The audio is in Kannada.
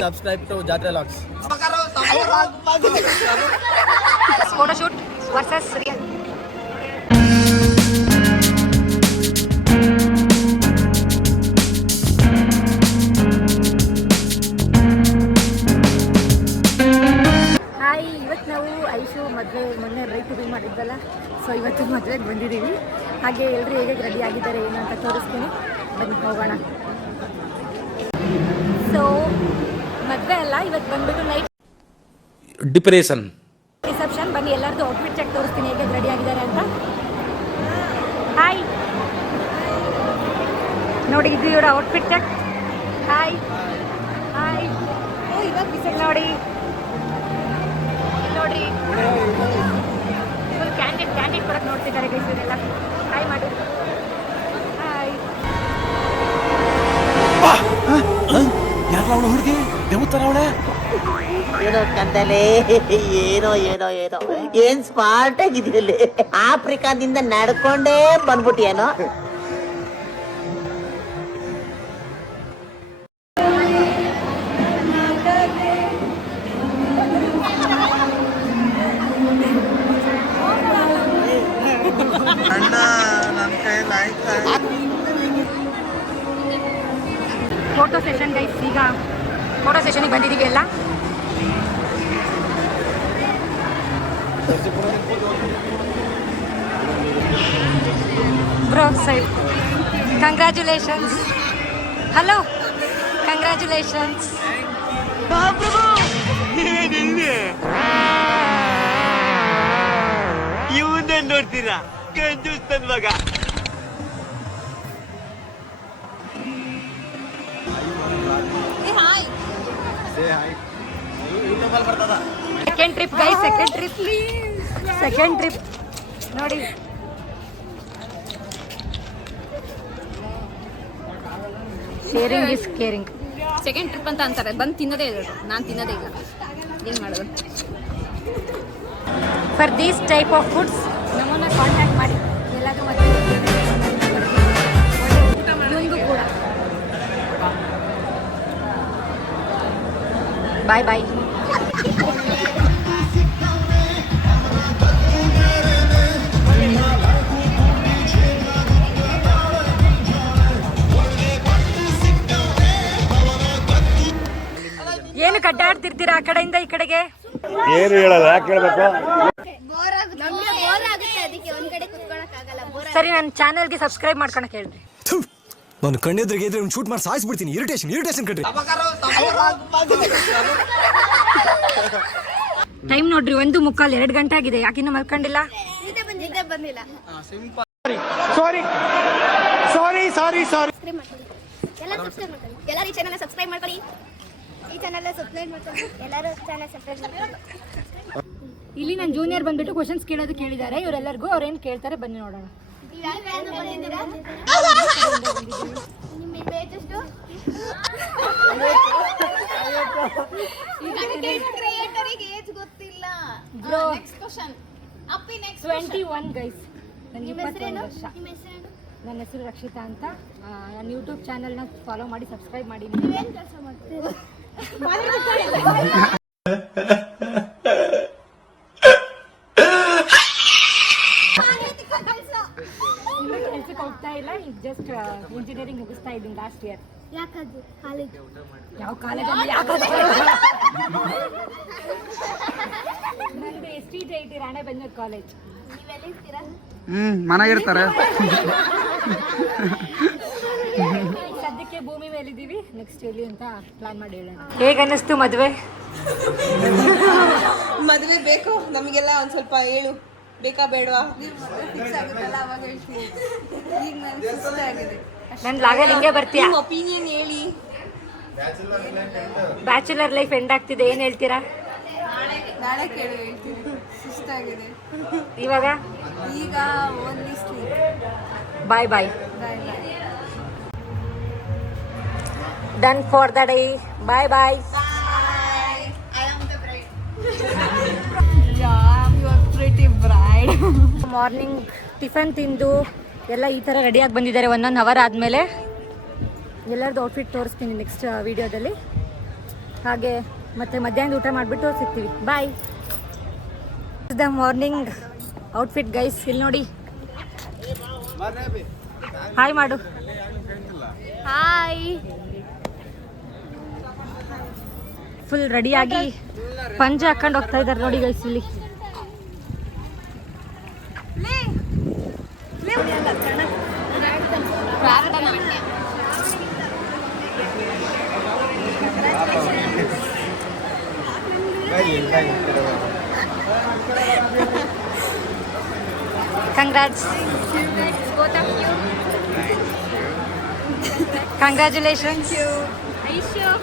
Subscribe to Jatra Logs. Photo shoot versus real. Hi, ಇವತ್ತು ನಾವು ಐಶು ಮದುವೆ ಮೊನ್ನೆ ಬ್ರೈಟ್ ಟು ಬಿ ಮಾಡಿದ್ದಲ್ಲ, ಸೊ ಇವತ್ತು ಮದುವೆಗೆ ಬಂದಿದ್ದೀವಿ. ಹಾಗೆ ಎಲ್ಲರೂ ಹೇಗೆ ರೆಡಿ ಆಗಿದ್ದಾರೆ ಏನು ಅಂತ ತೋರಿಸ್ತೀನಿ, ಬನ್ನಿ ಹೋಗೋಣ. ಸೊ ಮದುವೆ ಅಲ್ಲ, ಇವತ್ತು ಬಂದ್ಬಿಟ್ಟು ನೈಟ್ ಡಿಪ್ರೆಷನ್ ರಿಸೆಪ್ಷನ್. ಬನ್ನಿ ಎಲ್ಲರದ್ದು ಔಟ್ಫಿಟ್ ಚೆಕ್ ತೋರಿಸ್ತೀನಿ ಹೇಗೆ ರೆಡಿ ಆಗಿದ್ದಾರೆ ಅಂತ. ಹಾಯ್, ನೋಡಿ ಇದು ಇವರ ಔಟ್ಫಿಟ್ ಚೆಕ್. ಹಾಯ್ ಹಾಯ್, ಇವಾಗ ಬಿಸಿಲು ನೋಡಿ ನೋಡ್ರಿ, ಫುಲ್ ಕ್ಯಾಂಡಿಡ್ ಕೊಡಕ್ಕೆ ನೋಡ್ತಿದ್ದಾರೆ ಗೈಸ್ ಇವರೆಲ್ಲ. ಹಾಯ್ ಮಾಡಿ. ಹಾಯ್, ಯಾರು ಅವಳು ಹುಡುಗಿ ದೇವತರ ಅವಳೆ? ಏನೋ ಕಂದಲೆ, ಏನೋ ಏನೋ ಏನೋ ಏನ್ ಸ್ಮಾರ್ಟ್ ಆಗಿದ್ಯಲ್ಲಿ. ಆಫ್ರಿಕಾದಿಂದ ನಡ್ಕೊಂಡೇ ಬಂದ್ಬಿಟ್ಟಿಯೇನೋ. ಫೋಟೋ ಸೆಷನ್ ಗೈಸ್, ಈಗ ಫೋಟೋ ಸೆಷನಿಗೆ ಬಂದಿದ್ದೀವಿ ಎಲ್ಲ. Bro side, congratulations. Hello, congratulations. ಇವನ್ನೇ ನೋಡ್ತೀರಾ ಕಂಜೂಸ್ ಮಗ. Second trip guys, second trip ನೋಡಿ. Sharing is caring. Second trip ಅಂತ ಅಂತಾರೆ, ಬಂದು ತಿನ್ನೋದೇ ಇಲ್ಲ. ನಾನು ತಿನ್ನೋದೇ ಇಲ್ಲ, ಏನು ಮಾಡೋದು? For these type of foods ನಮ್ಮನ್ನ ಕಾಂಟ್ಯಾಕ್ಟ್ ಮಾಡಿ. ಎಲ್ಲಾದರೂ ಮದುವೆ ಕೂಡ. ಬಾಯ್ ಬಾಯ್. ಏನು ಕಡ್ಡಾಡ್ತಿರ್ತೀರಾ ಆ ಕಡೆಯಿಂದ ಈ ಕಡೆಗೆ? ಏನು ಹೇಳಲ್ಲ, ಯಾಕೆ ಹೇಳ್ಬೇಕು? ಸರಿ, ನನ್ನ ಚಾನೆಲ್ಗೆ ಸಬ್ಸ್ಕ್ರೈಬ್ ಮಾಡ್ಕೊಳಕ್ ಹೇಳ್ರಿ. ನಾನು ಕಣ್ಣೆದ್ರಿಗೆ ಇದ್ರೆ ಒಂದು ಶೂಟ್ ಮಾಡಿ ಸಾಯಿಸ್ಬಿಡ್ತೀನಿ. ಇರಿಟೇಷನ್ ಕಣ್ರಿ. ಟೈಮ್ ನೋಡ್ರಿ, 1:45, 2 ಗಂಟೆ ಆಗಿದೆ. ಯಾಕಿನ್ನೂ ಮಲ್ಕೊಂಡಿಲ್ಲ? ಸಾರಿ ಎಲ್ಲರೂ ಚಾನೆಲ್ ಸಬ್ಸ್ಕ್ರೈಬ್ ಮಾಡ್ಕೊಳ್ಳಿ. ಈ ಚಾನೆಲ್ ಸಬ್ಸ್ಕ್ರೈಬ್ ಮಾಡ್ಕೊಳ್ಳಿ. ಎಲ್ಲರೂ ಚಾನೆಲ್ ಸಬ್ಸ್ಕ್ರೈಬ್ ಮಾಡ್ಕೊಳ್ಳಿ. ಇಲ್ಲಿ ನನ್ನ ಜೂನಿಯರ್ ಬಂದ್ಬಿಟ್ಟು ಕ್ವಶನ್ಸ್ ಕೇಳೋದು ಕೇಳಿದ್ದಾರೆ. ಇವರೆಲ್ಲರಿಗೂ ಅವ್ರೇನು ಕೇಳ್ತಾರೆ ಬನ್ನಿ ನೋಡೋಣ. ಬ್ರೋ ನೆಕ್ಸ್ಟ್ ಕ್ವೆಶ್ಚನ್ ಅಪ್ಪಿ ನೆಕ್ಸ್ಟ್ 21 ಗೈಸ್. ನನಗೆ 21 ವರ್ಷ. ನನ್ನ ಹೆಸರು ರಕ್ಷಿತಾ ಅಂತ. ನನ್ನ ಯೂಟ್ಯೂಬ್ ಚಾನಲ್ನ ಫಾಲೋ ಮಾಡಿ, ಸಬ್ಸ್ಕ್ರೈಬ್ ಮಾಡಿ. ನೀವೇನು ಕೆಲಸ ಮಾಡ್ತೀರಾ? ಕೆಲ್ಸಕ್ಕೆ ಹೋಗ್ತಾ ಇಲ್ಲ, ಈಗ ಜಸ್ಟ್ ಇಂಜಿನಿಯರಿಂಗ್ ಮುಗಿಸ್ತಾ ಇದ್ದೀನಿ ಲಾಸ್ಟ್ ಇಯರ್. ಯಾಕದು ಕಾಲೇಜ್? ಯಾವ ಕಾಲೇಜಲ್ಲಿ? ನಂದು STJIT ರಾಣೆಬೆನ್ನೂರು ಕಾಲೇಜ್. ನೀವೆಲ್ಲ ಇರ್ತೀರಾ? ಮನೆಗಿರ್ತಾರೆ. ಸದ್ಯಕ್ಕೆ ಭೂಮಿ ಮೇಲಿದ್ದೀವಿ, ನೆಕ್ಸ್ಟ್ ಎಲ್ಲಿ ಅಂತ ಪ್ಲಾನ್ ಮಾಡಿ ಹೇಳೋಣ. ಹೇಗೆ ಅನ್ನಿಸ್ತು ಮದುವೆ? ಮದುವೆ ಬೇಕು ನಮಗೆಲ್ಲ, ಒಂದು ಸ್ವಲ್ಪ ಹೇಳು, ಬೇಕಾ ಬೇಡವಾ? ಫಿಕ್ಸ್ ಆಗುತ್ತಲ್ಲ ಅವಾಗ ಹೇಳ್ತೀನಿ. ಈಗ ನನಗೆ ಸುಸ್ತಾಗಿದೆ. ನನ್ನ ಲಾಗ ಹಿಂಗೆ ಬರ್ತೀಯಾ? ಒಪಿನಿಯನ್ ಹೇಳಿ. ಬ್ಯಾಚುಲರ್ ಲೈಫ್ ಎಂಡ್ ಆಗ್ತಿದೆ, ಏನು ಹೇಳ್ತೀರಾ? ನಾಳೆ ಕೇಳು, ಹೇಳ್ತೀನಿ. ಸುಸ್ತಾಗಿದೆ. ಇವಾಗ ಈಗ only sleep. Bye bye. Bye bye. Done for the day. Bye bye. Morning tiffin ತಿಂದು ಎಲ್ಲ ಈ ಥರ ರೆಡಿಯಾಗಿ ಬಂದಿದ್ದಾರೆ. 1 ಅವರ್ ಆದಮೇಲೆ ಎಲ್ಲರದ್ದು ಔಟ್ಫಿಟ್ ತೋರಿಸ್ತೀನಿ ನೆಕ್ಸ್ಟ್ ವೀಡಿಯೋದಲ್ಲಿ. ಹಾಗೆ ಮತ್ತೆ ಮಧ್ಯಾಹ್ನದ ಊಟ ಮಾಡಿಬಿಟ್ಟು ಸಿಗ್ತೀವಿ. ಬಾಯ್. ದ ಮಾರ್ನಿಂಗ್ ಔಟ್ಫಿಟ್ ಗೈಸ್, ಇಲ್ಲಿ ನೋಡಿ. ಹಾಯ್ ಮಾಡು. ಹಾಯ್. ಫುಲ್ ರೆಡಿಯಾಗಿ ಪಂಚೆ ಹಾಕೊಂಡು ಹೋಗ್ತಾ ಇದ್ದಾರೆ ನೋಡಿ ಗೈಸ್ ಇಲ್ಲಿ. Congrats. Both of you. Congratulations. Are you sure?